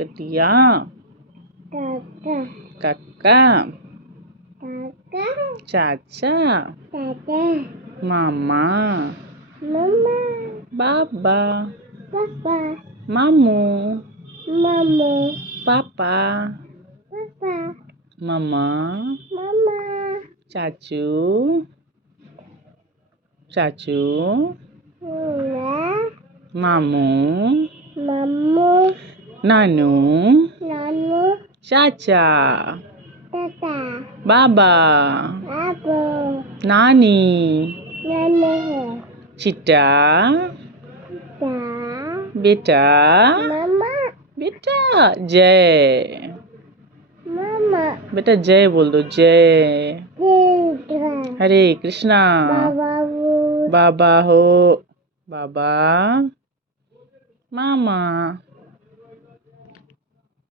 ककटिया काका काका काका चाचा चाचा मामा मम्मा बाबा पापा मामू मामू पापा पापा मामा मम्मा चाचू चाचू मम्मा मामू मामू नानू नानू चाचा ताता बाबा बाबू नानी नानी चिट्टा ता बेटा मम्मा बेटा जय मम्मा बेटा जय बोल दो जय तेरा हरे कृष्णा बाबा बाबा हो बाबा मामा